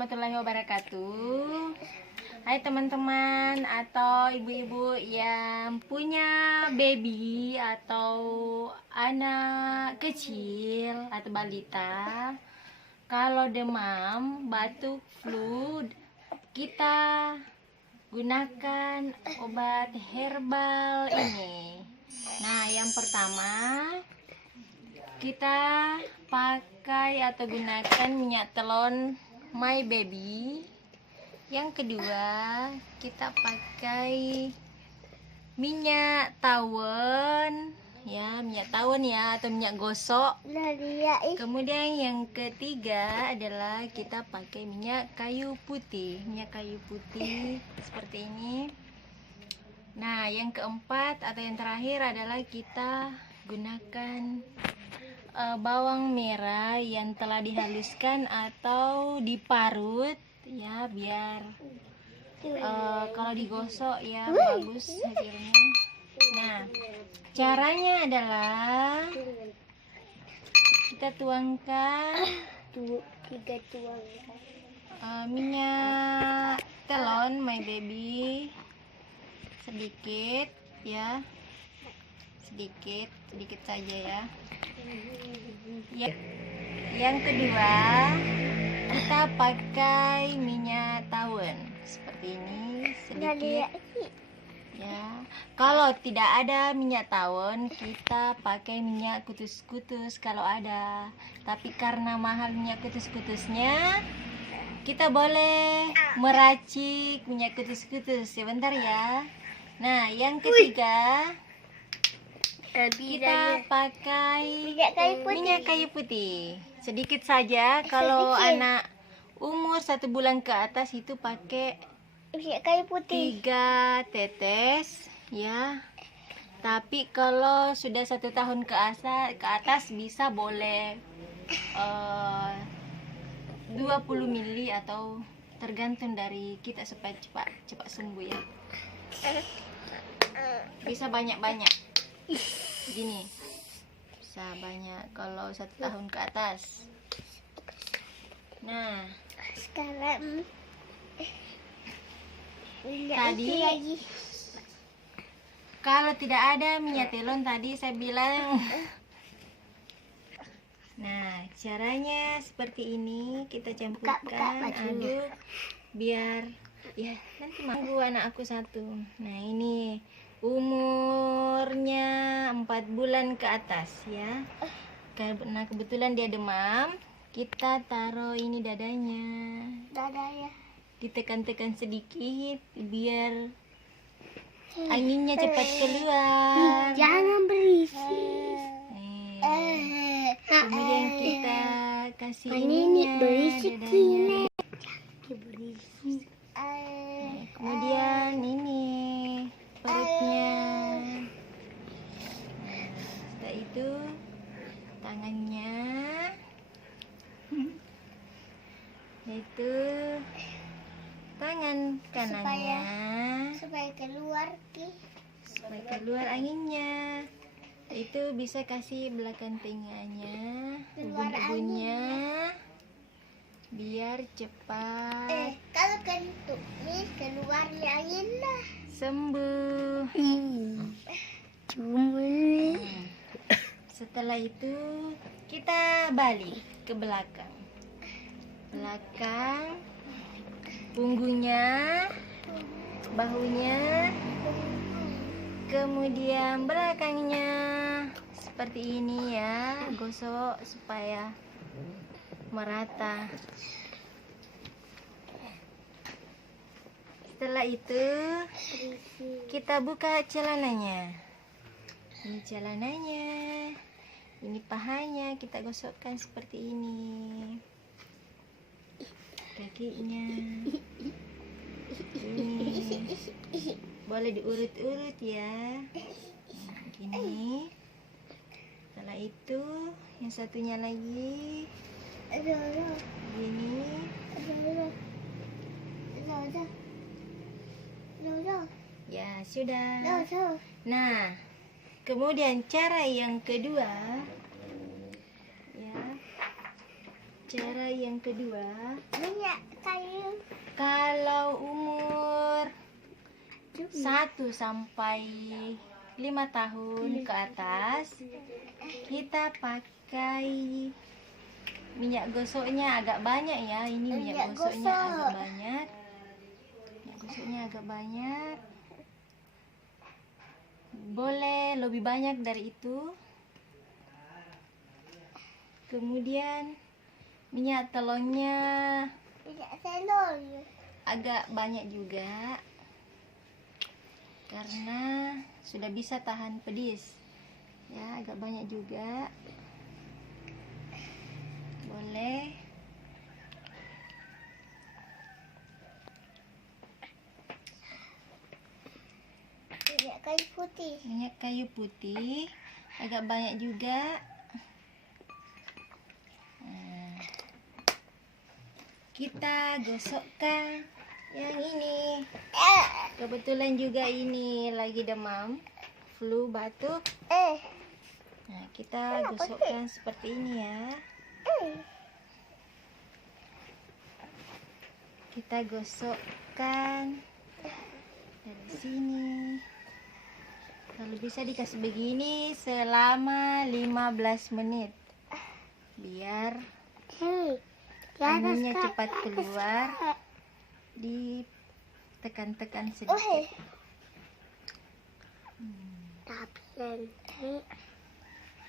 warahmatullahi wabarakatuh. Hai teman-teman atau ibu-ibu yang punya baby atau anak kecil atau balita. Kalau demam, batuk, flu, kita gunakan obat herbal ini. Nah, yang pertama kita pakai atau gunakan minyak telon My Baby. Yang kedua, kita pakai minyak tawon ya, minyak tawon ya, atau minyak gosok. Kemudian yang ketiga adalah kita pakai minyak kayu putih seperti ini. Nah, yang keempat atau yang terakhir adalah kita gunakan bawang merah yang telah dihaluskan atau diparut ya, biar kalau digosok ya bagus hasilnya. Nah, caranya adalah kita tuangkan minyak telon My Baby sedikit ya, sedikit saja ya. Yang kedua, kita pakai minyak tawon seperti ini sedikit ya. Kalau tidak ada minyak tawon, kita pakai minyak kutus-kutus kalau ada. Tapi karena mahal minyak kutus-kutusnya, kita boleh meracik minyak kutus-kutus sebentar ya. Nah, yang ketiga, kita pakai minyak kayu putih sedikit saja. Kalau anak umur 1 bulan ke atas itu pakai minyak kayu putih 3 tetes ya. Tapi kalau sudah 1 tahun ke atas bisa boleh 20 ml atau tergantung dari kita supaya cepat sembuh ya. Bisa banyak-banyak gini, bisa banyak kalau 1 tahun ke atas. Nah, sekarang tadi kalau tidak ada minyak telon tadi saya bilang. Nah, caranya seperti ini, kita campurkan, aduk biar ya nanti manggu anak aku 1. Nah, ini umurnya 4 bulan ke atas ya. Karena kebetulan dia demam, kita taruh ini dadanya. Ditekan-tekan sedikit biar anginnya cepat keluar. Jangan berisik. Kemudian kita kasih Ini berisik dadanya. berisik. Kemudian ini perutnya. Setelah itu tangannya, itu tangan kanannya Supaya keluar anginnya. Itu bisa kasih belakang telinganya, ubun-ubunnya biar cepat kalau kentut nih keluarnya angin lah. sembuh. Setelah itu kita balik ke belakang, punggungnya, bahunya, kemudian belakangnya seperti ini ya. Gosok supaya merata. Setelah itu kita buka celananya. Ini celananya, ini pahanya, kita gosokkan seperti ini. Kakinya ini boleh diurut-urut ya. Gini. Setelah itu yang satunya lagi gini. Ya sudah. Nah, kemudian cara yang kedua ya, minyak 1 sampai 5 tahun ke atas, kita pakai minyak gosoknya agak banyak ya. Ini minyak gosoknya agak banyak. Minyak gosoknya agak banyak. Boleh lebih banyak dari itu. Kemudian minyak telurnya agak banyak juga, karena sudah bisa tahan pedis ya. Agak banyak juga, boleh. Minyak kayu putih agak banyak juga. Kita gosokkan yang ini. Kebetulan juga ini lagi demam, flu, batuk. Nah, kita gosokkan seperti ini ya. Kita gosokkan dari sini. Kalau bisa dikasih begini selama 15 menit. Biar anginnya cepat keluar. Ditekan-tekan sedikit. Tapi nanti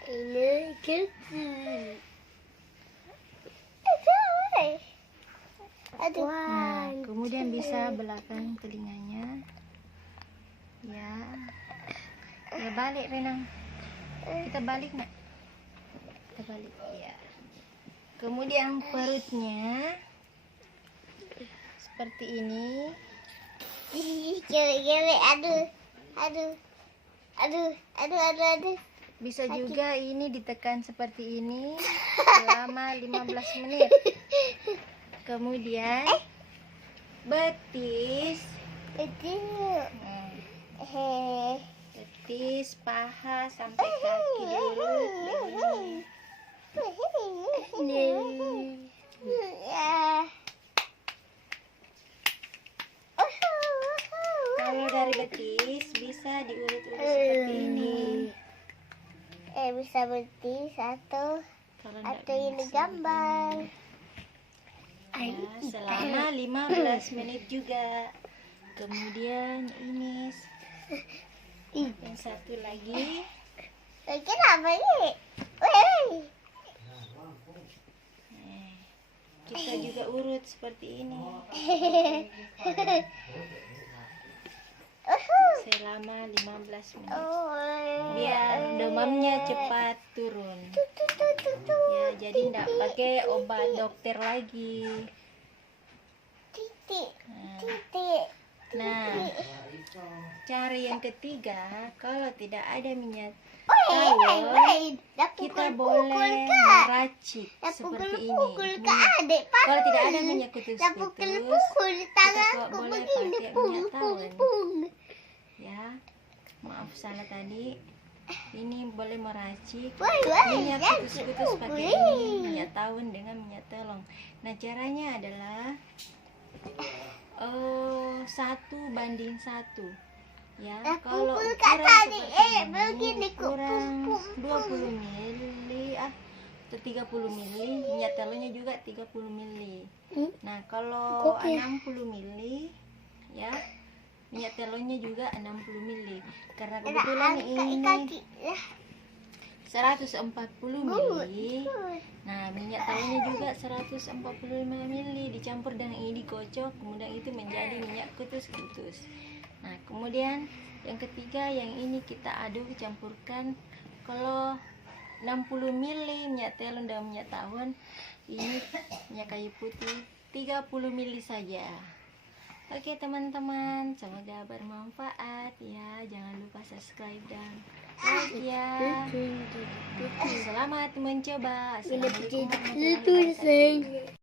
ini kecil. Nah, kemudian bisa belakang telinganya. Ya. Ya, balik Renang. Kita balik nak. Kita balik. Ya. Kemudian perutnya seperti ini. Aduh. Bisa juga ini ditekan seperti ini selama 15 menit. Kemudian betis. Betis paha sampai kaki dulu. Kalau dari betis bisa diurut-urut seperti ini. Bisa betis atau Kalau nggak ini bisa gambar. begini. Ya, selama 15 menit juga. Kemudian ini yang satu lagi. Kenapa ini? Kita juga urut seperti ini selama 15 menit biar demamnya cepat turun ya. Jadi tidak pakai obat dokter lagi. Nah, cara yang ketiga, kalau tidak ada minyak tawon, kita boleh meracik seperti ini. Kalau tidak ada minyak kutus-kutus, kita boleh pakai minyak tawon. Ya, maaf salah tadi. Ini boleh meracik minyak kutus-kutus pakai ini, minyak tawon dengan minyak telong. Nah, caranya adalah 1:1. Ya, kalau ukuran seperti ini, kurang 20 ml atau 30 ml, minyak telurnya juga 30 ml. Nah, kalau 60 ml ya, minyak telurnya juga 60 ml. Karena kebetulan ini 140 ml. Nah, minyak telurnya juga 145 ml dicampur dan ini dikocok, kemudian itu menjadi minyak kutus-kutus. Nah, kemudian yang ketiga, yang ini kita aduk, campurkan. Kalau 60 ml minyak telur dan minyak tawon, ini minyak kayu putih 30 ml saja. Oke teman-teman, semoga bermanfaat ya. Jangan lupa subscribe dan like ya. Selamat mencoba. Assalamualaikum warahmatullahi wabarakatuh.